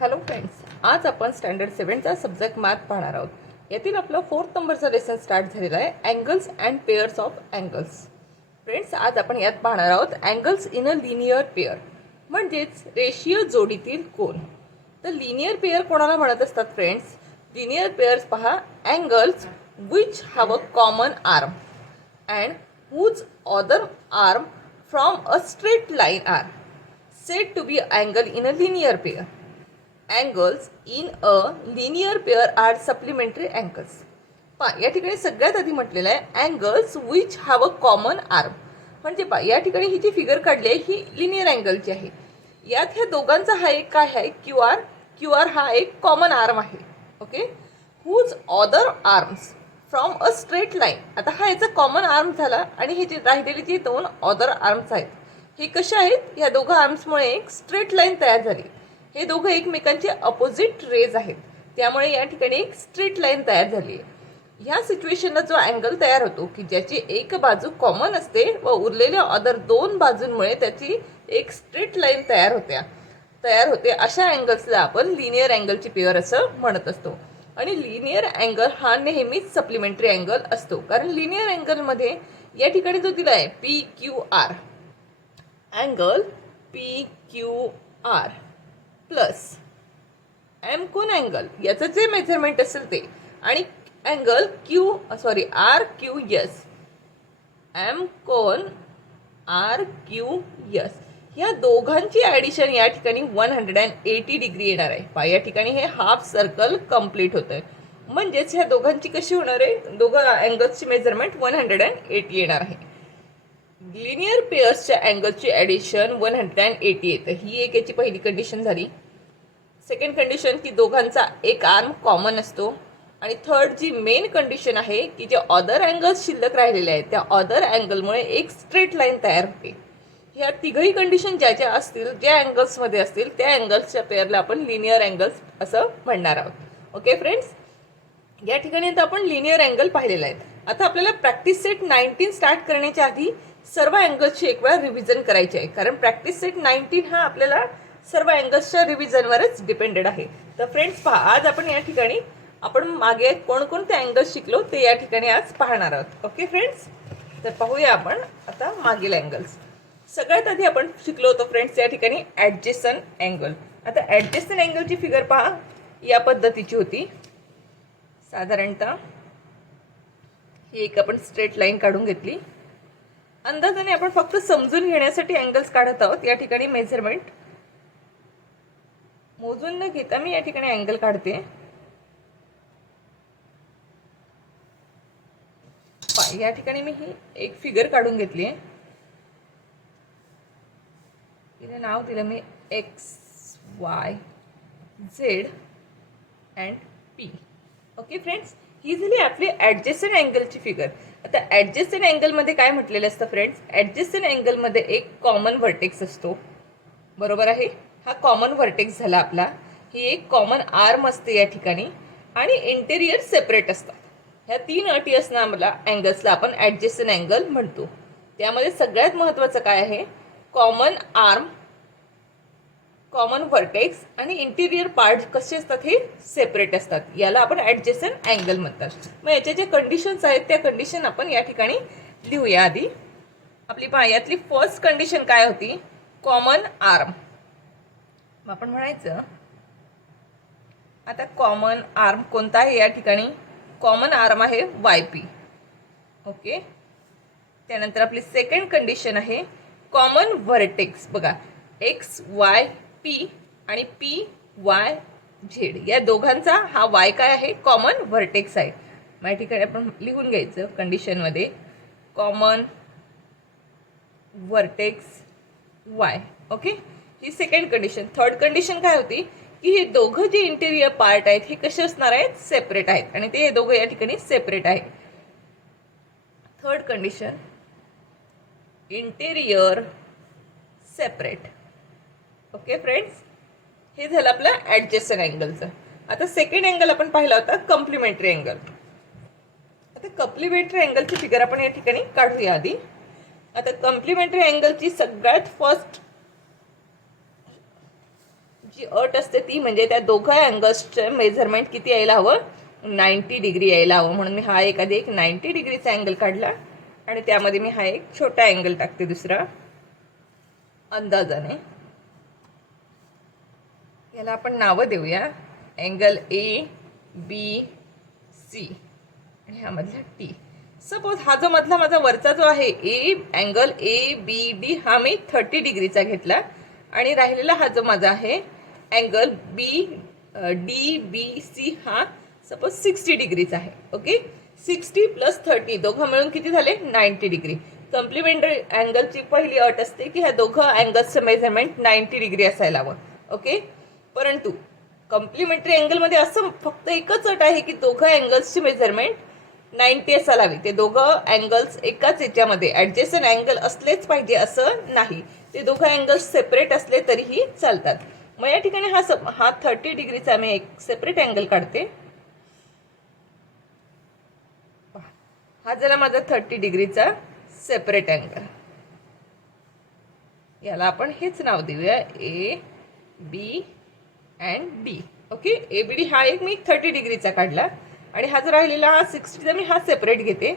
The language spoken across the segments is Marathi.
हॅलो फ्रेंड्स, आज आपण स्टँडर्ड 7चा सब्जेक्ट मॅथ पाहणार आहोत. यातील आपला 4th नंबरचा लेसन स्टार्ट झालेला आहे, angles and pairs of angles. Friends, आज आपण यात पाहणार आहोत angles in a linear pair, म्हणजेच रेषीय जोडीतील कोन. तर लिनियर पेअर कोणाला म्हणत असतात फ्रेंड्स? लिनियर पेअर्स पहा, angles which have a common arm and whose other arm from a straight line are said to be angle in a linear pair. Angles in a linear pair are supplementary angles. या ठिकाणी सगळ्यात आधी म्हटलेलं आहे angles which have a common arm. म्हणजे या ठिकाणी ही जी फिगर काढली आहे ही लिनियर अँगलची आहे. यात ह्या दोघांचा हा एक काय आहे, क्यू आर हा एक कॉमन आर्म आहे. Okay, whose other arms from a straight line. आता हा याचा कॉमन आर्म झाला आणि हे जे राहिलेले जे दोन अदर आर्म्स आहेत हे कसे आहेत? या दोघं आर्म्समुळे एक स्ट्रेट लाईन तयार झाली. हे दोघं एकमेकांचे अपोजिट रेज आहेत, त्यामुळे या ठिकाणी एक स्ट्रेट लाईन तयार झाली आहे. ह्या सिच्युएशनला जो अँगल तयार होतो की ज्याची एक बाजू कॉमन असते व उरलेल्या अदर दोन बाजूंमुळे त्याची एक स्ट्रेट लाईन तयार होते, अशा अँगल्सला आपण लिनियर अँगलची पेअर असं म्हणत असतो. आणि लिनियर अँगल हा नेहमीच सप्लिमेंटरी अँगल असतो, कारण लिनियर अँगलमध्ये या ठिकाणी जो दिला आहे P Q R, angle P Q R plus M कोन अँगल याचं जे मेजरमेंट असेल ते, आणि angle R Q S, M कोन आर क्यू एस, या दोघांची ॲडिशन या ठिकाणी 180 डिग्री येणार आहे. या ठिकाणी हे हाफ सर्कल कंप्लीट होत आहे, म्हणजेच ह्या दोघांची कशी होणार आहे, दोघं अँगल्सची मेजरमेंट 180 येणार आहे. लिनियर पेअर्सच्या अँगलची ॲडिशन 180 येतं. ही एक याची पहिली कंडिशन झाली. सेकंड कंडिशन की दोघांचा एक आर्म कॉमन असतो. आणि थर्ड जी मेन कंडिशन आहे की जे अदर अँगल्स शिल्लक राहिलेले आहेत त्या अदर अँगलमुळे एक स्ट्रेट लाईन तयार होते. ह्या तिघही कंडिशन ज्या ज्या असतील, ज्या अँगल्समध्ये असतील त्या अँगल्सच्या पेअरला आपण लिनियर अँगल्स असं म्हणणार आहोत. ओके फ्रेंड्स, या ठिकाणी आता आपण लिनियर अँगल पाहिलेला आहे. आता आपल्याला प्रॅक्टिस सेट 19 स्टार्ट करण्याच्या आधी सर्व अँगल्सची एक वेळा रिव्हिजन करायची आहे, कारण प्रॅक्टिस सेट 19 हा आपल्याला सर्व अँगल्सच्या रिव्हिजनवरच डिपेंडेड आहे. तर फ्रेंड्स पहा, आज आपण या ठिकाणी आपण मागे कोणकोणते अँगल्स शिकलो ते या ठिकाणी आज पाहणार आहोत. ओके फ्रेंड्स, तर पाहूया आपण आता मागील अँगल्स. सगळ्यात आधी आपण शिकलो होतो फ्रेंड्स या ठिकाणी ॲडजेसंट अँगल. आता ॲडजेसंट अँगलची फिगर पहा, या पद्धतीची होती. साधारणतः ही एक आपण स्ट्रेट लाईन काढून घेतली. अंदाजाने आपण फक्त समजून घेण्यासाठी अँगल्स काढत आहोत. या ठिकाणी मेजरमेंट मोजून न घेता मी या ठिकाणी अँगल काढते. या ठिकाणी मी ही एक फिगर काढून घेतली आहे. तिने नाव दिलं मी X Y Z and P. Okay friends, ही झाली आपली ॲडजेसंट अँगलची फिगर. आता ॲडजेसंट अँगलमध्ये काय म्हटलेलं असतं फ्रेंड्स? ॲडजेसंट अँगलमध्ये एक कॉमन व्हर्टेक्स असतो, बरोबर आहे. हा कॉमन व्हर्टेक्स झाला आपला. ही एक कॉमन आर्म असते या ठिकाणी, आणि इंटेरियर सेपरेट असतात. ह्या तीन अटी असणाऱ्या अँगल्सला आपण ॲडजेसंट अँगल म्हणतो. त्यामध्ये सगळ्यात महत्त्वाचं काय आहे? कॉमन आर्म, कॉमन व्हर्टेक्स आणि इंटिरियर पार्ट कसे असतात? हे सेपरेट असतात. याला आपण ॲडजेसंट अँगल म्हणतात. मग याच्या ज्या कंडिशन्स आहेत त्या कंडिशन आपण या ठिकाणी लिहूया. आधी आपली यातली फर्स्ट कंडिशन काय होती? Common arm. मग आपण म्हणायचं आता कॉमन आर्म कोणता आहे? या ठिकाणी कॉमन आर्म आहे वाय पी. ओके, त्यानंतर आपली सेकंड कंडिशन आहे कॉमन व्हर्टेक्स. बघा, एक्स वाय पी आणि पी वाय झेड या दोघांचा हा वाय काय आहे? कॉमन व्हर्टेक्स आहे. मग या ठिकाणी आपण लिहून घ्यायचं कंडिशनमध्ये कॉमन व्हर्टेक्स वाय. ओके, ही सेकंड कंडिशन. थर्ड कंडिशन काय होती की हे दोघं जे इंटेरियर पार्ट आहेत हे कसे असणार आहेत? सेपरेट आहेत, आणि ते दोघं या ठिकाणी सेपरेट आहे. Third condition interior separate. Okay friends, हे झालं आपलं ॲडजेसंट अँगलचं. आता सेकंड अँगल आपण पाहिला होता कॉम्प्लिमेंटरी अँगल. आता कॉम्प्लिमेंटरी अँगलची फिगर आपण या ठिकाणी काढूया आधी. आता कॉम्प्लिमेंटरी अँगलची सगळ्यात फर्स्ट जी अट असते ती म्हणजे त्या दोघं अँगल्सचं मेजरमेंट किती यायला हवं, 90 डिग्री यायला हवं. म्हणून मी हा एक 90 डिग्रीचा अँगल काढला आणि त्यामध्ये मी हा एक छोटा अँगल टाकते दुसरा अंदाजाने. याला आपण नावं देऊया, अँगल ए बी सी आणि हा मधला टी. सपोज हा जो मधला माझा वरचा जो आहे अँगल ए बी डी हा मी 30 डिग्रीचा घेतला आणि राहिलेला हा जो माझा आहे अँगल बी डी बी सी हा सपोज 60 डिग्रीचा आहे. ओके, 60 प्लस 30 दोघं मिळून किती झाले, 90 डिग्री. कॉम्प्लिमेंटरी अँगलची पहिली अट असते की ह्या दोघं अँगल्सचं मेजरमेंट 90 डिग्री असायला हवं. ओके, परंतु कॉम्प्लिमेंटरी अँगलमध्ये असं फक्त एकच अट आहे की दोघं अँगल्सची मेजरमेंट 90 असायला हवी. ते दोघं अँगल्स एकाच याच्यामध्ये ॲडजेसंट अँगल असलेच पाहिजे असं नाही. ते दोघं अँगल्स सेपरेट असले तरीही चालतात. मग या ठिकाणी हा 30 डिग्रीचा मी एक सेपरेट अँगल काढते. हा झाला माझा 30 डिग्रीचा सेपरेट अँगल. याला आपण हेच नाव देऊया A B and D. Okay, A B D हा एक मी 30 डिग्रीचा काढला आणि हा जो राहिलेला हा 60चा मी हा सेपरेट घेते.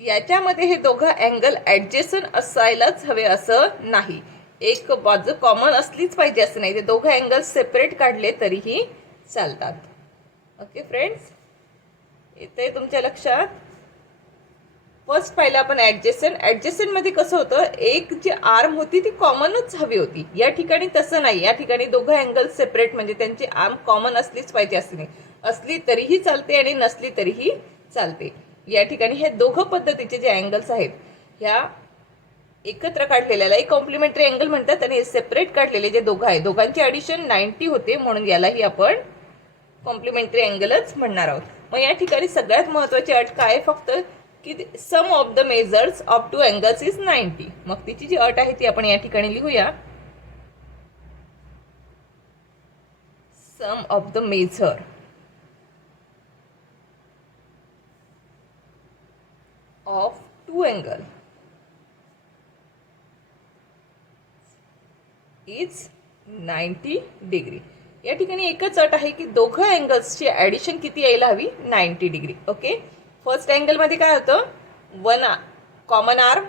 याच्यामध्ये हे दोघं अँगल ॲडजेसंट असायलाच हवे असं नाही. एक बाजू कॉमन असलीच पाहिजे असं नाही. ते दोघं अँगल सेपरेट काढले तरीही चालतात. ओके फ्रेंड्स, येते तुमच्या लक्षात. फर्स्ट पाहिलं आपण ॲडजेसंट मध्ये कसं होतं, एक जी आर्म होती ती कॉमनच हवी होती. या ठिकाणी तसं नाही. या ठिकाणी दोघं अँगल सेपरेट म्हणजे त्यांची आर्म कॉमन असलीच पाहिजे असं नाही. असली तरीही चालते आणि नसली तरीही चालते. या ठिकाणी हे दोघं पद्धतीचे जे अँगल्स आहेत ह्या एकत्र काढलेल्याला एक कॉम्प्लिमेंटरी अँगल म्हणतात आणि सेपरेट काढलेले जे दोघं आहे दोघांची ॲडिशन 90 होते म्हणून यालाही आपण कॉम्प्लिमेंटरी अँगलच म्हणणार आहोत. मग या ठिकाणी सगळ्यात महत्त्वाची अट काय, फक्त की sum of the measures of two angles is 90. मग तिची जी अट आहे ती आपण या ठिकाणी लिहूया. Sum of the measure of two angle is 90 degree. या ठिकाणी एकच अट आहे की दोघं अँगल्सची ॲडिशन किती यायला हवी, 90 डिग्री. ओके, फर्स्ट अँगलमध्ये काय होतं, one common arm,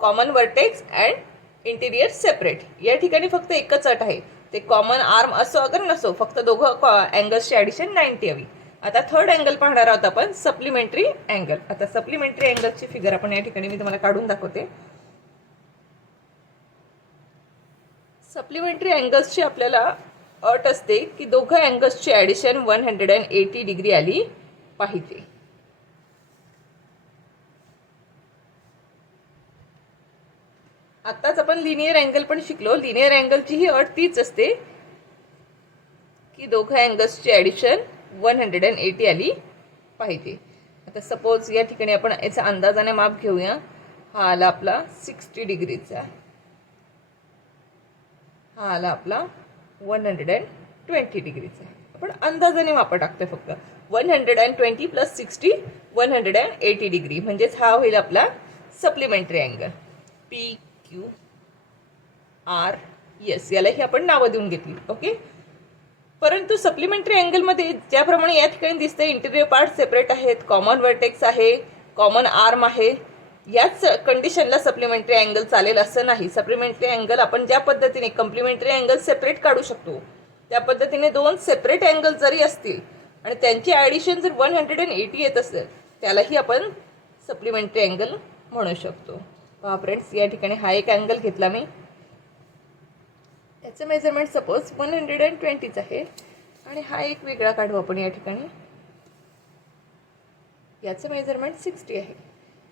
common vertex and interior separate. या ठिकाणी फक्त एकच अट आहे, ते कॉमन आर्म असो अगर नसो, फक्त दोघं अँगल्सची ॲडिशन 90 हवी. आता थर्ड अँगल पाहणार आहोत आपण, सप्लिमेंटरी अँगल. आता सप्लिमेंटरी अँगलची फिगर आपण या ठिकाणी मी तुम्हाला काढून दाखवते. सप्लिमेंटरी अँगल्सची आपल्याला अट असते की दोघं अँगल्सची ॲडिशन 180 डिग्री आली पाहिजे. आताच आपण लिनियर अँगल पण शिकलो. लिनियर अँगलची ही अट तीच असते की दोघं अँगल्सची ॲडिशन 180 आली पाहिजे. आता सपोज या ठिकाणी आपण याचा अंदाजाने माप घेऊया. हा आला आपला 60 डिग्रीचा, हा आला आपला 120 डिग्रीचा. आपण अंदाजाने माप टाकतोय फक्त. 120 प्लस 60 180 डिग्री म्हणजेच हा होईल आपला supplementary angle P Q R S. यालाही आपण नावं देऊन घेतली. ओके, परंतु सप्लिमेंटरी अँगलमध्ये ज्याप्रमाणे या ठिकाणी दिसते इंटिरियर पार्ट सेपरेट आहेत, कॉमन वर्टेक्स आहे, कॉमन आर्म आहे, याच कंडिशनला सप्लिमेंटरी अँगल चालेल असं नाही. सप्लिमेंटरी अँगल आपण ज्या पद्धतीने कॉम्प्लिमेंटरी अँगल सेपरेट काढू शकतो त्या पद्धतीने दोन सेपरेट अँगल जरी असतील आणि त्यांची ॲडिशन जर 180 येत असेल त्यालाही आपण सप्लिमेंटरी अँगल म्हणू शकतो. पहा फ्रेंड्स, या ठिकाणी हा एक अँगल घेतला मी, याचं मेजरमेंट सपोज 120च आहे आणि हा एक वेगळा काढू आपण. या ठिकाणी याचं मेजरमेंट 60 आहे.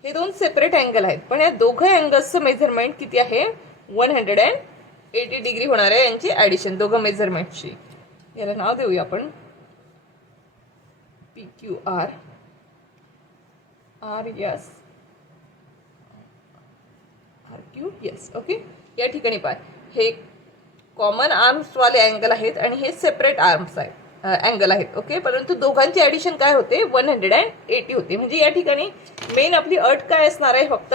हे दोन सेपरेट अँगल आहेत पण या दोघं अँगल्सचं मेजरमेंट किती आहे, 180 डिग्री होणार आहे यांची ॲडिशन दोघं मेजरमेंटची. याला नाव देऊया आपण P Q R R S R Q S. Okay, या ठिकाणी पाय हे कॉमन आर्म्सवाले अँगल आहेत आणि हे सेपरेट आर्म्स आहेत अँगल आहेत. ओके, परंतु दोघांची ॲडिशन काय होते, 180 होते. म्हणजे या ठिकाणी मेन आपली अट काय असणार आहे, फक्त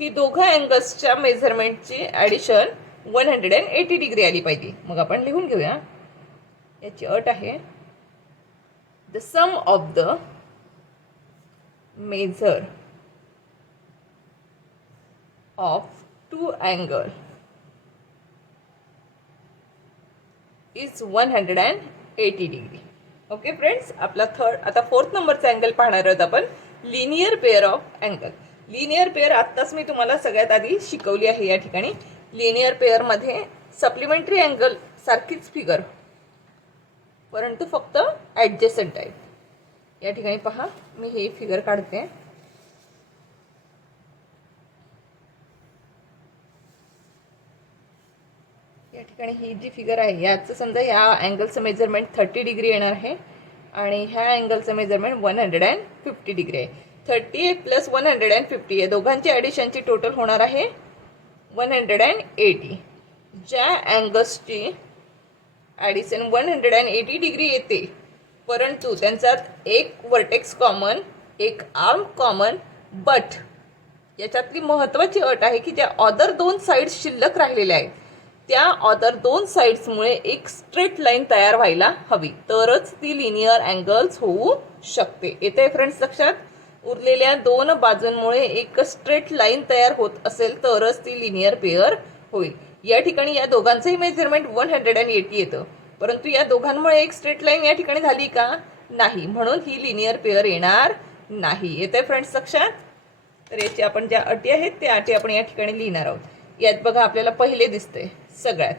की दोघं अँगल्सच्या मेजरमेंटची ॲडिशन 180 डिग्री आली पाहिजे. मग आपण लिहून घेऊया. याची अट आहे the sum of the measure of two angle is 180 degree. Okay friends, आपला आता फोर्थ नंबरचा अँगल पाहणार आहोत आपण, linear pair of angle. Linear pair आत्ताच मी तुम्हाला सगळ्यात आधी शिकवली आहे. या ठिकाणी लिनियर पेअरमध्ये सप्लिमेंटरी अँगल सारखीच फिगर, परंतु फक्त ॲडजस्टंट आहे. या ठिकाणी पहा, मी ही फिगर काढते. या ठिकाणी ही जी फिगर आहे याचं समजा या अँगलचं मेजरमेंट 30 डिग्री येणार आहे आणि ह्या अँगलचं मेजरमेंट 150 डिग्री आहे. 30 प्लस 150 या दोघांची ॲडिशनची टोटल होणार आहे 180. ज्या अँगल्सची ॲडिशन 180 डिग्री येते, परंतु त्यांच्यात एक वर्टेक्स कॉमन, एक आर्म कॉमन, बट याच्यातली महत्त्वाची अट आहे की ज्या अदर दोन साईड्स शिल्लक राहिलेल्या आहेत त्या अदर दोन साईड्समुळे एक स्ट्रेट लाईन तयार व्हायला हवी, तरच ती लिनियर अँगल्स होऊ शकते. येते फ्रेंड्स लक्षात? उरलेल्या दोन बाजूंमुळे एक स्ट्रेट लाईन तयार होत असेल तरच ती लिनियर पेअर होईल. या ठिकाणी या दोघांचंही मेजरमेंट 180 येतं, परंतु या दोघांमुळे एक स्ट्रेट लाईन या ठिकाणी झाली का? नाही, म्हणून ही लिनियर पेअर येणार नाही. येते फ्रेंड्स लक्षात? तर याची आपण ज्या अटी आहेत त्या अटी आपण या ठिकाणी लिहिणार आहोत. यात बघा आपल्याला पहिले दिसते सगळ्यात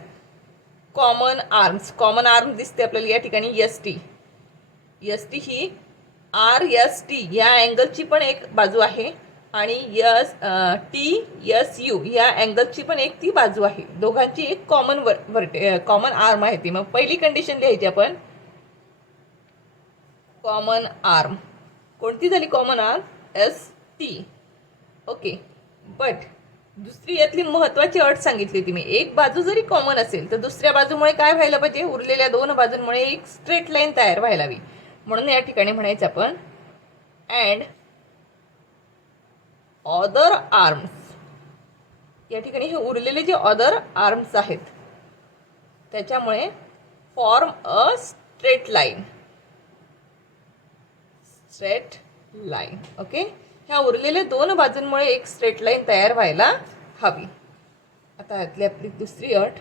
कॉमन आर्म्स. कॉमन आर्म दिसते आपल्याला या ठिकाणी ST. ST ही RST या अँगलची पण एक बाजू आहे आणि TSU या अँगलची पण एक ती बाजू आहे. दोघांची एक कॉमन आर्म आहे ती. मग पहिली कंडिशन लिहायची आपण, कॉमन आर्म. कोणती झाली common arm? ST. Okay, but दुसरी यातली महत्त्वाची अट सांगितली होती मी, एक बाजू जरी कॉमन असेल तर दुसऱ्या बाजूमुळे काय व्हायला पाहिजे? उरलेल्या दोन बाजूंमुळे एक स्ट्रेट लाईन तयार व्हायला हवी. म्हणून या ठिकाणी म्हणायचं आपण अँड अदर आर्म्स. या ठिकाणी हे उरलेले जे अदर आर्म्स आहेत त्याच्यामुळे form a straight line. Straight line. Okay, ह्या उरलेल्या दोन बाजूंमुळे एक स्ट्रेट लाईन तयार व्हायला हवी. आता यातली आपली दुसरी अट,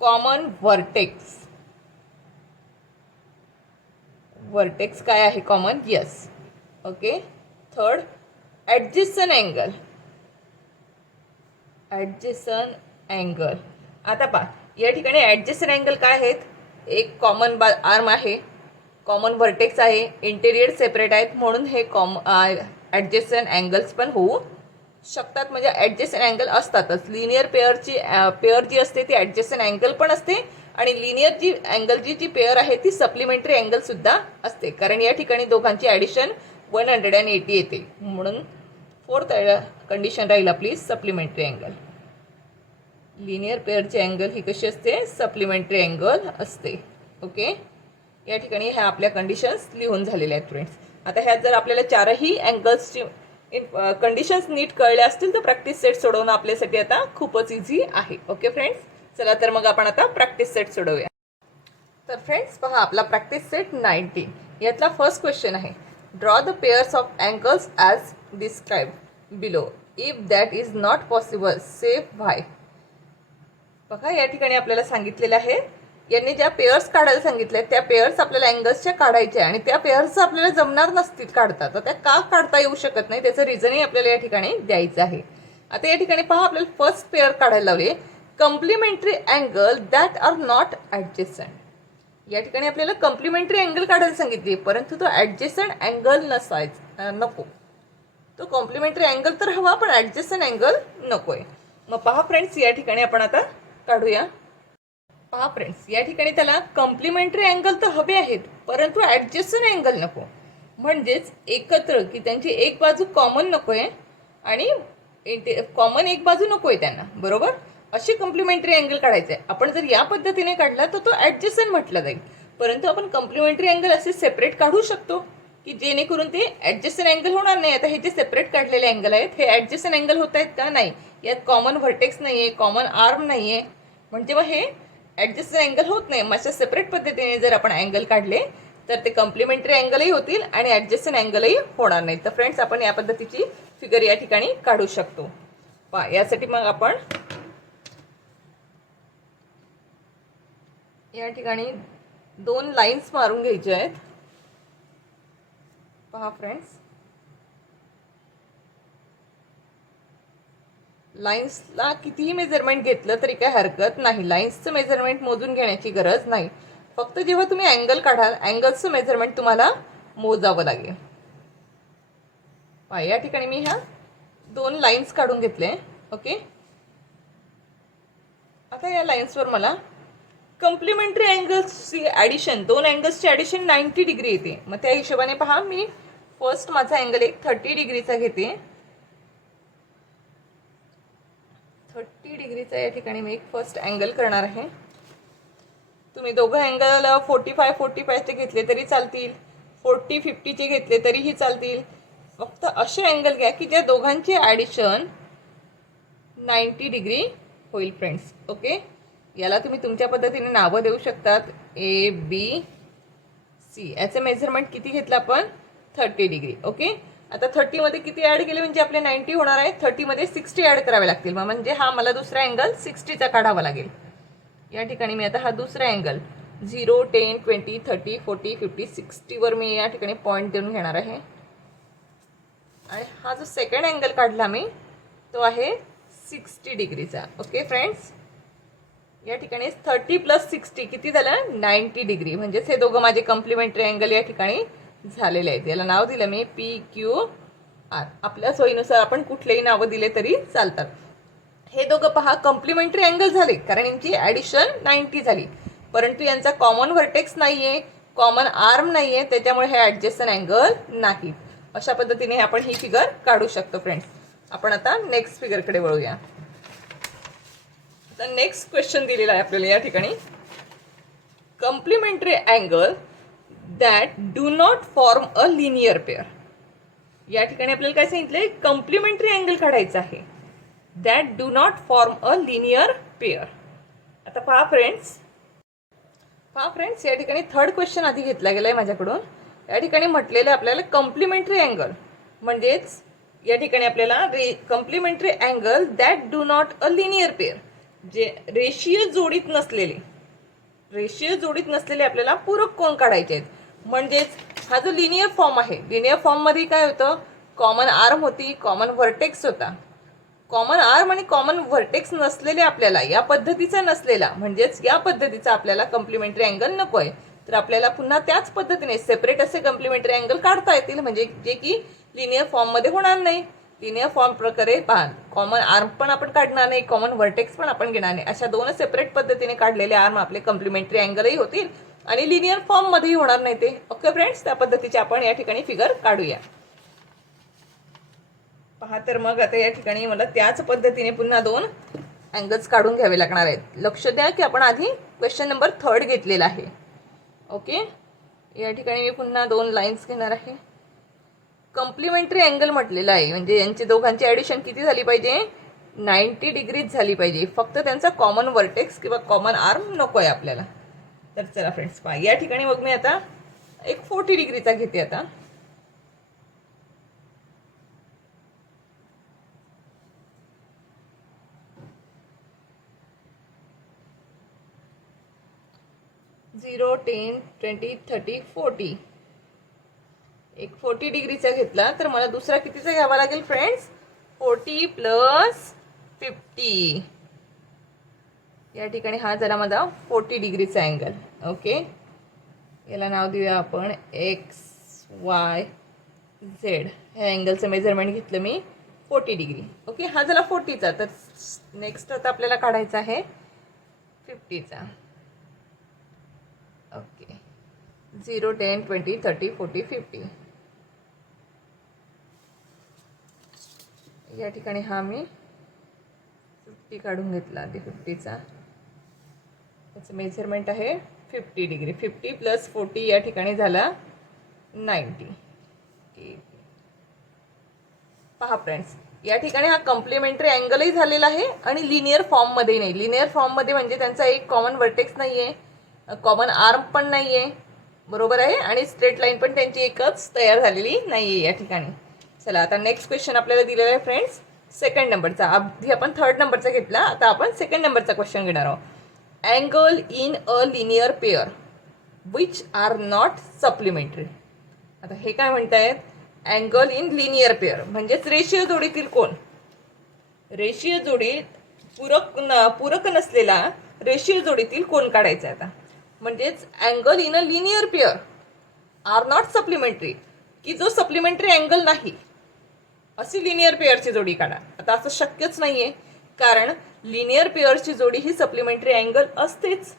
कॉमन व्हर्टेक्स. व्हर्टेक्स काय आहे? Common. Yes. Okay. Third, adjacent angle. Adjacent angle. आता पहा या ठिकाणी ॲडजेसंट अँगल काय आहेत? एक कॉमन आर्म आहे, कॉमन व्हर्टेक्स आहे, इंटेरियर सेपरेट आहेत, म्हणून हे ॲडजेसंट अँगल्स पण होऊ शकतात. म्हणजे ॲडजेसंट अँगल असतातच. लिनियर पेअर जी असते ती ॲडजेसंट अँगल पण असते आणि लिनियर जी अँगल जी पेअर आहे ती सप्लिमेंटरी अँगल सुद्धा असते, कारण या ठिकाणी दोघांची ॲडिशन 180 येते. म्हणून फोर्थ कंडिशन राहील आपली सप्लिमेंटरी अँगल. लिनियर पेअरची अँगल ही कशी असते? सप्लिमेंटरी अँगल असते. ओके, या ठिकाणी ह्या आपल्या कंडिशन्स लिहून झालेल्या आहेत फ्रेंड्स. आता ह्यात जर आपल्याला चारही अँगल्सची कंडिशन्स नीट कळल्या असतील तर प्रॅक्टिस सेट सोडवणं आपल्यासाठी आता खूपच इझी आहे. ओके फ्रेंड्स, चला तर मग आपण आता प्रॅक्टिस सेट सोडवूया. तर फ्रेंड्स पहा, आपला प्रॅक्टिस सेट 19 यातला फर्स्ट क्वेश्चन आहे, draw the pairs of angles as describe below. If that is not possible say why. बघा या ठिकाणी आपल्याला सांगितलेलं आहे, यांनी ज्या पेअर्स काढायला सांगितल्या त्या पेअर्स आपल्याला अँगल्सच्या काढायच्या आणि त्या पेअर्स आपल्याला जमणार नसतील काढता, तर त्या का काढता येऊ शकत नाही त्याचं रिझनही आपल्याला या ठिकाणी द्यायचं आहे. आता या ठिकाणी पहा, आपल्याला फर्स्ट पेअर काढायला लावले, कम्प्लिमेंटरी अँगल दॅट आर नॉट ॲडजेसंट. या ठिकाणी आपल्याला कम्प्लिमेंटरी अँगल काढायला सांगितली, परंतु तो ॲडजेसंट अँगल नको. तो कॉम्प्लिमेंटरी अँगल तर हवा पण ॲडजेसंट अँगल नको आहे. मग पहा फ्रेंड्स, या ठिकाणी आपण आता काढूया. पहा फ्रेंड्स, या ठिकाणी त्याला कॉम्प्लिमेंटरी अँगल तर हवे आहेत परंतु ॲडजेसंट अँगल नको. म्हणजेच एकत्र की त्यांची एक बाजू कॉमन नको आहे आणि कॉमन एक बाजू नको आहे त्यांना, बरोबर? अशी कॉम्प्लिमेंटरी अँगल काढायचे. आपण जर या पद्धतीने काढला तर तो ॲडजेसंट म्हटला जाईल, परंतु आपण कॉम्प्लिमेंटरी अँगल असे सेपरेट काढू शकतो. की जेणेकरून ते ॲडजस्टन अँगल होणार नाही. आता हे जे सेपरेट काढलेले अँगल आहेत हे ॲडजस्टन अँगल होत आहेत का? नाही. यात कॉमन व्हर्टेक्स नाही आहे, कॉमन आर्म नाही आहे, म्हणजे मग हे ॲडजस्टन अँगल होत नाही. मग अशा सेपरेट पद्धतीने जर आपण अँगल काढले तर ते कॉम्प्लिमेंटरी अँगलही होतील आणि ॲडजस्टन अँगलही होणार नाही. तर फ्रेंड्स आपण या पद्धतीची फिगर या ठिकाणी काढू शकतो. पहा यासाठी मग आपण या ठिकाणी 2 लाईन्स मारून घ्यायच्या आहेत. पहा फ्रेंड्स, लाईन्सला कितीही मेजरमेंट घेतलं तरी काही हरकत नाही. लाईन्सचं मेजरमेंट मोजून घेण्याची गरज नाही. फक्त जेव्हा तुम्ही अँगल काढाल अँगलचं मेजरमेंट तुम्हाला मोजावं लागेल. पहा या ठिकाणी मी ह्या 2 लाईन्स काढून घेतले. ओके, आता या लाईन्सवर मला कॉम्प्लिमेंटरी अँगल्सची ॲडिशन, 2 अँगल्सची ॲडिशन 90 डिग्री येते. मग त्या हिशोबाने पहा मी फर्स्ट माझा अँगल एक 30 डिग्रीचा घेते. 30 डिग्रीचा या ठिकाणी मी एक फर्स्ट अँगल करणार आहे. तुम्ही दोघं अँगल 45-45चे घेतले तरी चालतील, 40-50चे घेतले तरीही चालतील. फक्त असे अँगल घ्या की ज्या दोघांची ॲडिशन 90 डिग्री होईल फ्रेंड्स. ओके, याला तुम्ही तुमच्या पद्धतीने नावं देऊ शकतात. A B C. याचं मेजरमेंट किती घेतलं आपण? 30 डिग्री. ओके, आता 30मध्ये किती ॲड केले म्हणजे आपले 90 होणार आहे. 30मध्ये 60 ॲड करावे लागतील. मग म्हणजे हा मला दुसरा अँगल 60चा काढावा लागेल. या ठिकाणी मी आता हा दुसरा अँगल 0, 10, 20, 30, 40, 50, 60वर मी या ठिकाणी पॉईंट देऊन घेणार आहे. आणि हा जो सेकंड अँगल काढला मी तो आहे 60 डिग्रीचा. ओके फ्रेंड्स, या ठिकाणी 30 + 60 किती झालं? 90 डिग्री. म्हणजेच हे दोघं माझे कॉम्प्लिमेंटरी अँगल या ठिकाणी झालेले आहेत. याला नाव दिलं मी PQR. आपल्या सोयीनुसार आपण कुठलेही नावं दिले तरी चालतात. हे दोघं पहा कॉम्प्लिमेंटरी अँगल झाले कारण यांची ॲडिशन 90 झाली, परंतु यांचा कॉमन व्हर्टेक्स नाही आहे, कॉमन आर्म नाही आहे, त्याच्यामुळे हे ॲडजस्टन अँगल नाही. अशा पद्धतीने आपण ही फिगर काढू शकतो फ्रेंड्स. आपण आता नेक्स्ट फिगरकडे वळूया. आता नेक्स्ट क्वेश्चन दिलेला आहे आपल्याला या ठिकाणी, complementary angle that do not form a linear pair. या ठिकाणी आपल्याला काय सांगितलंय? कॉम्प्लिमेंटरी अँगल काढायचा आहे that do not form a linear pair. आता पहा फ्रेंड्स, या ठिकाणी थर्ड क्वेश्चन आधी घेतला गेलाय माझ्याकडून. या ठिकाणी म्हटलेलं आपल्याला कॉम्प्लिमेंटरी अँगल म्हणजेच या ठिकाणी आपल्याला complementary angle that do not a linear pair, जे रेषीय जोडीत नसलेले आपल्याला पूरक कोन काढायचे आहेत. म्हणजेच हा जो लिनियर फॉर्म आहे, लिनियर फॉर्ममध्ये काय होतं? कॉमन आर्म होती, कॉमन व्हर्टेक्स होता. कॉमन आर्म आणि कॉमन व्हर्टेक्स नसलेले आपल्याला या पद्धतीचा नसलेला म्हणजेच या पद्धतीचा आपल्याला कॉम्प्लिमेंटरी अँगल नको आहे. तर आपल्याला पुन्हा त्याच पद्धतीने सेपरेट असे कॉम्प्लिमेंटरी अँगल काढता येतील, म्हणजे जे की लिनियर फॉर्ममध्ये होणार नाही. लिनियर फॉर्म प्रकारे पहा, कॉमन आर्म पण आपण काढणार नाही, कॉमन व्हर्टेक्स पण आपण घेणार नाही. अशा 2 सेपरेट पद्धतीने काढलेले आर्म आपले कॉम्प्लिमेंटरी अँगलही होतील आणि लिनियर फॉर्ममध्येही होणार नाही ते. ओके फ्रेंड्स, त्या पद्धतीचे आपण या ठिकाणी फिगर काढूया. पहा तर मग आता या ठिकाणी मला त्याच पद्धतीने पुन्हा 2 अँगल्स काढून घ्यावे लागणार आहेत. लक्ष द्या की आपण आधी क्वेश्चन नंबर 3 घेतलेला आहे. ओके, या ठिकाणी मी पुन्हा 2 लाईन्स घेणार आहे. कॉम्प्लिमेंटरी अँगल म्हटलेला आहे म्हणजे यांची दोघांची ॲडिशन किती झाली पाहिजे? 90 डिग्रीज झाली पाहिजे. फक्त त्यांचा कॉमन व्हर्टेक्स किंवा कॉमन आर्म नको आहे आपल्याला. तर चला फ्रेंड्स पहा, या ठिकाणी मग मी आता एक 40 डिग्रीचा घेते. आता 0, 10, 20, 30, 40. एक 40 डिग्रीचा घेतला तर मला दुसरा कितीचा घ्यावा लागेल फ्रेंड्स? 40 + 50. या ठिकाणी हा जरा माझा 40 डिग्रीचा अँगल. ओके, याला नाव देऊया आपण XY Z. ह्या अँगलचं मेजरमेंट घेतलं मी 40 डिग्री. ओके, हा झाला 40चा. तर नेक्स्ट आता आपल्याला काढायचा आहे 50चा. ओके, 0, 10, 20, 30, 40, 50. या ठिकाणी हा मी 50 काढून घेतला आधी 50चा. त्याचं मेजरमेंट आहे 50 डिग्री. 50 + 40 या ठिकाणी झाला 90. पहा फ्रेंड्स, या ठिकाणी हा कॉम्प्लिमेंटरी अँगलही झालेला आहे आणि लिनियर फॉर्ममध्ये नाही. लिनियर फॉर्ममध्ये म्हणजे त्यांचा एक कॉमन वर्टेक्स नाही आहे, कॉमन आर्म पण नाही आहे, बरोबर आहे, आणि स्ट्रेट लाईन पण त्यांची एकच तयार झालेली नाही आहे या ठिकाणी. चला आता नेक्स्ट क्वेश्चन आपल्याला दिलेला आहे फ्रेंड्स सेकंड नंबरचा. आधी आपण थर्ड नंबरचा घेतला, आता आपण सेकंड नंबरचा क्वेश्चन घेणार आहोत. Angle in a linear pair which are not supplementary. आता हे काय म्हणतायत, अँगल इन लिनियर पेअर म्हणजेच रेषीय जोडीतील कोण. रेषीय जोडीत पूरक नसलेला रेषीय जोडीतील कोण काढायचा आता. म्हणजेच angle in a linear pair are not supplementary, की जो सप्लिमेंटरी अँगल नाही अशी लिनियर पेअरची जोडी काढा. आता असं शक्यच नाहीये, कारण लिनियर पेअरची जोडी ही सप्लिमेंटरी अँगल असतेच.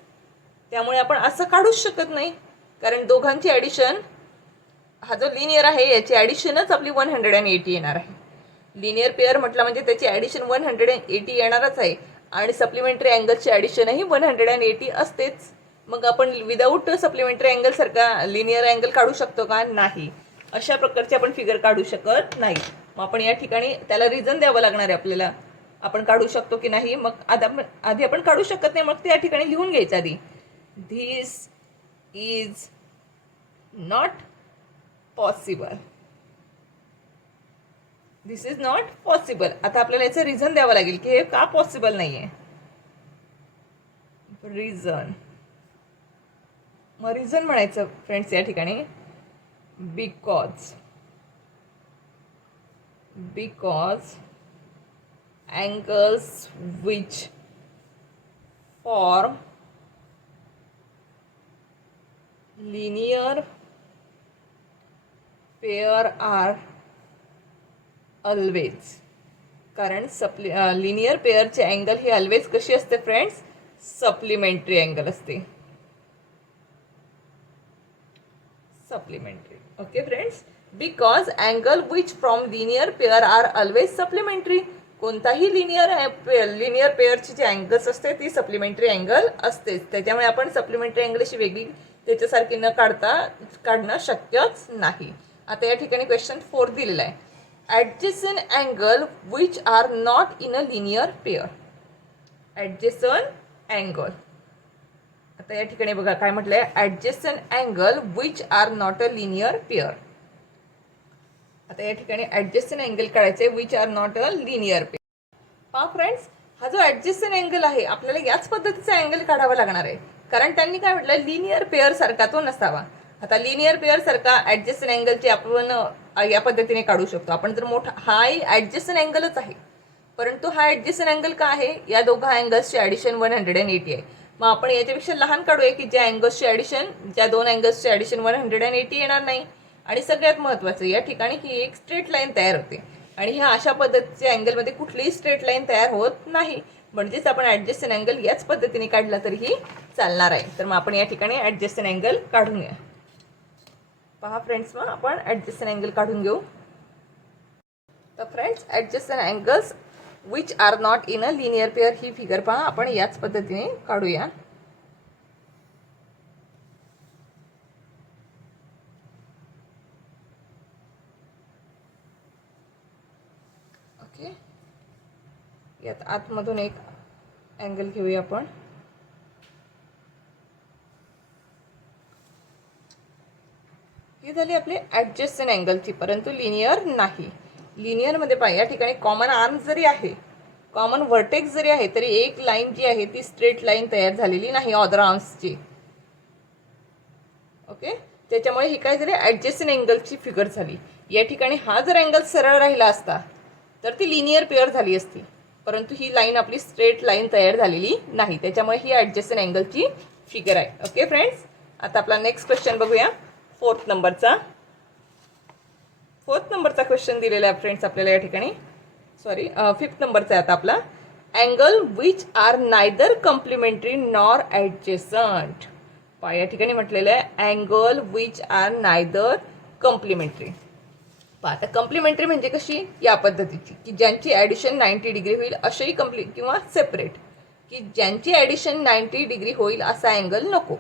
त्यामुळे आपण असं काढूच शकत नाही, कारण दोघांची ॲडिशन, हा जो लिनियर आहे याची ॲडिशनच आपली 180 येणार आहे. लिनियर पेअर म्हटलं म्हणजे त्याची ॲडिशन 180 येणारच आहे आणि सप्लिमेंटरी अँगलची ॲडिशनही 180 असतेच. मग आपण विदाऊट सप्लिमेंटरी अँगल सारखा लिनियर अँगल काढू शकतो का? नाही. अशा प्रकारचे आपण फिगर काढू शकत नाही. मग आपण या ठिकाणी त्याला रिझन द्यावं लागणार आहे आपल्याला, आपण काढू शकतो की नाही. मग आधी आपण काढू शकत नाही, मग त्या ठिकाणी लिहून घ्यायचं आधी, this is not possible. This is not possible. आता आपल्याला याचं रिझन द्यावं लागेल की हे का पॉसिबल नाही आहे. रिझन, मग रिझन म्हणायचं फ्रेंड्स या ठिकाणी because angles which form linear pair are always, कारण लिनियर पेअरचे अँगल ही ऑलवेज कशी असते फ्रेंड्स, सप्लिमेंटरी अँगल असते. Supplementary. Okay friends, because angle which from linear pair are always supplementary. कोणताही लिनियर पेअरची जी अँगल्स असते ती सप्लिमेंटरी अँगल असतेच. त्याच्यामुळे आपण सप्लिमेंटरी अँगलशी वेगळी त्याच्यासारखी न काढणं शक्यच नाही. आता या ठिकाणी क्वेश्चन 4 दिलेला आहे. Adjacent angle which are not in a linear pair. Adjacent angle, आता या ठिकाणी बघा काय म्हटलंय, adjacent angle which are not a linear pair. आता या ठिकाणी ॲडजेसंट अँगल काढायचे which are not a linear pair. पहा फ्रेंड्स, हा जो ॲडजेसंट अँगल आहे आपल्याला याच पद्धतीचा अँगल काढावा लागणार आहे, कारण त्यांनी काय म्हटलं, लिनियर पेअर सारखा तो नसावा. आता लिनियर पेअर सारखा ॲडजेसंट अँगलचे आपण या पद्धतीने काढू शकतो. आपण जर मोठा, हाही ॲडजेसंट अँगलच आहे, परंतु हा ॲडजेसंट अँगल का आहे, या दोघा अँगल्सची ॲडिशन 180 आहे. मग आपण याच्यापेक्षा लहान काढूया की ज्या अँगल्सची ॲडिशन, ज्या दोन अँगल्सची ॲडिशन 180 येणार नाही. आणि सगळ्यात महत्त्वाचं, या ठिकाणी ही एक स्ट्रेट लाईन तयार होते आणि ह्या अशा पद्धतीच्या अँगलमध्ये कुठलीही स्ट्रेट लाईन तयार होत नाही. म्हणजेच आपण ॲडजेसंट अँगल याच पद्धतीने काढला तरीही चालणार आहे. तर मग आपण या ठिकाणी ॲडजेसंट अँगल काढून घ्या. पहा फ्रेंड्स, मग आपण ॲडजेसंट अँगल काढून घेऊ. तर friends, adjacent angles which are not in a linear pair ही फिगर पहा आपण याच पद्धतीने काढूया. ओके, यात आतमधून एक अँगल घेऊया आपण. ही झाली आपली ॲडजेसंट अँगलची, परंतु लिनियर नाही. लिनियरमध्ये पहा या ठिकाणी कॉमन आर्म जरी आहे, कॉमन व्हर्टेक्स जरी आहे, तरी एक लाईन जी आहे ती स्ट्रेट लाईन तयार झालेली नाही अदर आर्म्सची. ओके, त्याच्यामुळे ही काय झाली, ॲडजेसंट अँगलची फिगर झाली. या ठिकाणी हा जर अँगल सरळ राहिला असता तर ती लिनियर पेअर झाली असती, परंतु ही लाईन आपली स्ट्रेट लाईन तयार झालेली नाही, त्याच्यामुळे ही ॲडजेसंट अँगलची फिगर आहे. ओके फ्रेंड्स, आता आपला नेक्स्ट क्वेश्चन बघूया. फोर्थ नंबरचा क्वेश्चन दिलेला आहे फ्रेंड्स आपल्याला या ठिकाणी. सॉरी, 5th नंबरचा आहे आता आपला. Angle which are neither complementary nor adjacent. पहा या ठिकाणी म्हटलेलं आहे angle which are neither complementary. पहा आता कॉम्प्लिमेंटरी म्हणजे कशी, या पद्धतीची की ज्यांची ॲडिशन 90 डिग्री होईल अशाही किंवा सेपरेट, की ज्यांची ॲडिशन 90 डिग्री होईल असा अँगल नको.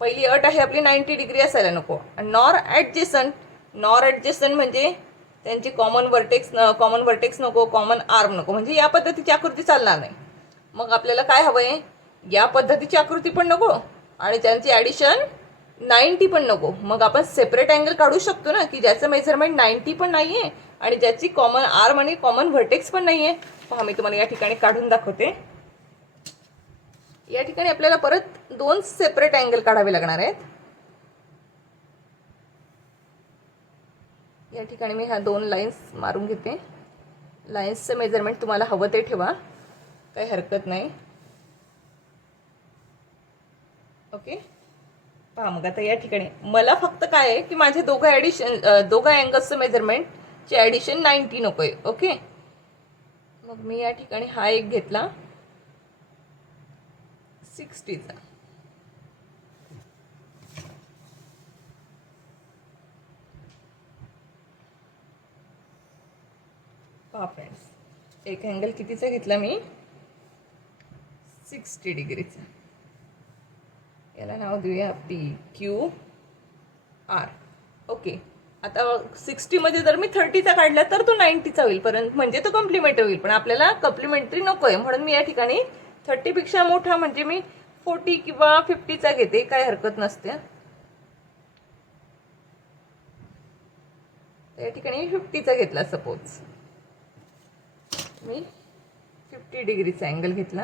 पहिली अट आहे आपली 90 डिग्री असायला नको. नॉर ॲडजेसंट. नॉर ॲडजेसंट म्हणजे त्यांची कॉमन वर्टेक्स नको, कॉमन आर्म नको, म्हणजे या पद्धतीची आकृती चालणार नाही. मग आपल्याला काय हवं आहे, या पद्धतीची आकृती पण नको आणि त्यांची ॲडिशन 90 पण नको. मग आपण सेपरेट अँगल काढू शकतो ना, की ज्याचं मेजरमेंट 90 पण नाही आहे आणि ज्याची कॉमन आर्म आणि कॉमन व्हर्टेक्स पण नाही आहे. पहा, मी तुम्हाला या ठिकाणी काढून दाखवते. या ठिकाणी आपल्याला परत 2 सेपरेट अँगल काढावे लागणार आहेत. या ठिकाणी मी ह्या 2 लाईन्स मारून घेते. लाईन्सचं मेजरमेंट तुम्हाला हवं ते ठेवा, काही हरकत नाही. ओके, पहा मग आता या ठिकाणी मला फक्त काय आहे की माझे दोघं अँगल्सचं मेजरमेंटचे ॲडिशन 90 नको आहे. ओके, मग मी या ठिकाणी हा एक घेतला 60चा. पहा फ्रेंड्स, एक अँगल कितीचा घेतला मी, 60 डिग्रीचा. याला नाव देऊया PQR. ओके, आता 60 मध्ये जर मी 30चा काढला तर तो 90चा होईल, परंतु म्हणजे तो कॉम्प्लिमेंटरी होईल. पण आपल्याला कॉम्प्लिमेंटरी नको आहे, म्हणून मी या ठिकाणी 30 पेक्षा मोठा म्हणजे मी 40 किंवा 50चा घेते, काय हरकत नसते. या ठिकाणी 50चा घेतला. सपोज मी 50 डिग्रीचा अँगल घेतला.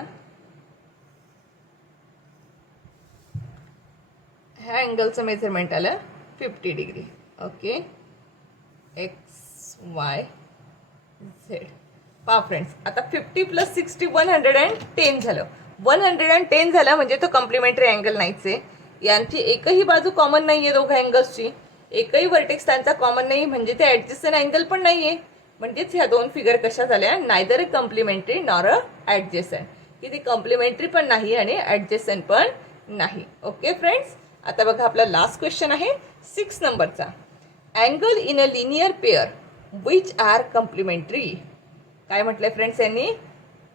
ह्या अँगलचं मेजरमेंट आलं 50 डिग्री. Okay, XYZ. पहा फ्रेंड्स, आता 50 + 60 110 झालं. 110 झालं म्हणजे तो कॉम्प्लिमेंटरी अँगल नाहीच आहे. यांची एकही बाजू कॉमन नाही आहे, दोघं अँगल्सची एकही वर्टेक्स त्यांचा कॉमन नाही, म्हणजे ते ॲडजस्टंट अँगल पण नाही आहे. म्हणजेच ह्या 2 फिगर कशा झाल्या, neither a complementary nor a adjacent, की ती कॉम्प्लिमेंटरी पण नाही आणि ॲडजस्टंट पण नाही. ओके फ्रेंड्स, आता बघा आपला लास्ट क्वेश्चन आहे 6 नंबरचा. Angle in a linear pair which are complementary. काय म्हटलंय फ्रेंड्स यांनी,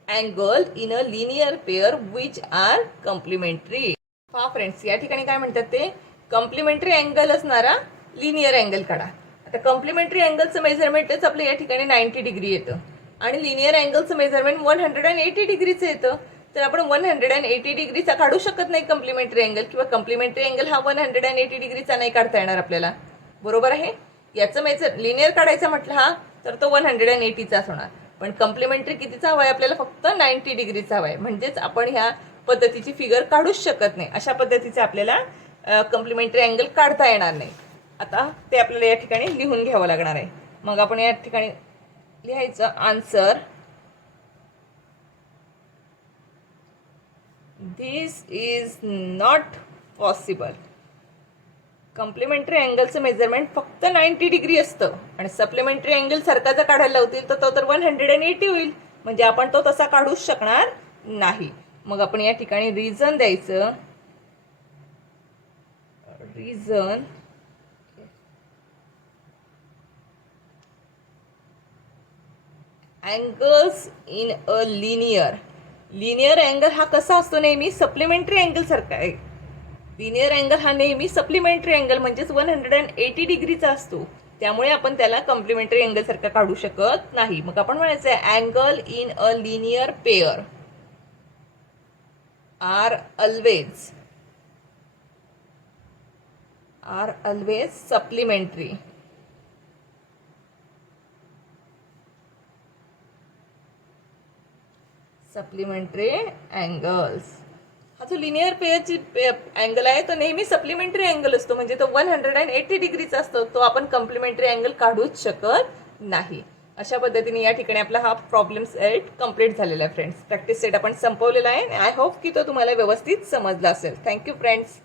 angle in a linear pair which are complementary. पहा फ्रेंड्स, या ठिकाणी काय म्हणतात, ते कॉम्प्लिमेंटरी अँगल असणारा लिनियर अँगल काढा. आता कॉम्प्लिमेंटरी अँगलचं मेजरमेंटच आपलं या ठिकाणी 90 डिग्री येतं आणि लिनियर अँगलचं मेजरमेंट 180 डिग्रीचं येतं. तर आपण 180 डिग्रीचा काढू शकत नाही कॉम्प्लिमेंटरी अँगल, किंवा कॉम्प्लिमेंटरी अँगल हा 180 डिग्रीचा नाही काढता येणार आपल्याला. बरोबर आहे. याचं लिनियर काढायचा म्हटलं हा, तर तो 180चाच होणार. पण कॉम्प्लिमेंटरी कितीचा हवा आहे आपल्याला, फक्त 90 डिग्रीचा हवा आहे. म्हणजेच आपण ह्या पद्धतीची फिगर काढूच शकत नाही. अशा पद्धतीचे आपल्याला कॉम्प्लिमेंटरी अँगल काढता येणार नाही. आता ते आपल्याला या ठिकाणी लिहून घ्यावं लागणार आहे. मग आपण या ठिकाणी लिहायचं answer, this is not possible. Complementary अँगलचं मेजरमेंट फक्त 90 डिग्री असतं आणि सप्लिमेंटरी अँगल सारखा जर काढायला लावतील तर तो तर 180 होईल, म्हणजे आपण तो तसा काढूच शकणार नाही. मग आपण या ठिकाणी रिझन द्यायचं. Reason angles in a linear angle हा कसा असतो, नेहमी सप्लिमेंटरी अँगल सारखा आहे. लिनियर अँगल हा नेहमी सप्लिमेंटरी अँगल म्हणजेच 180 डिग्रीचा असतो. त्यामुळे आपण त्याला कॉम्प्लिमेंटरी अँगल सारखा काढू शकत नाही. मग आपण म्हणायचं angle in a linear pair are always supplementary. Supplementary angles हा जो लिनियर पेअरची अँगल आहे तो नेहमी सप्लिमेंटरी अँगल असतो, म्हणजे तो 180 डिग्रीचा असतो. तो आपण कॉम्प्लिमेंटरी अँगल काढूच शकत नाही. अशा पद्धतीने या ठिकाणी आपला हा प्रॉब्लेम सेट कंप्लीट झालेला आहे फ्रेंड्स. प्रॅक्टिस सेट आपण संपवलेला आहे. आय होप की तो तुम्हाला व्यवस्थित समजला असेल. Thank you friends.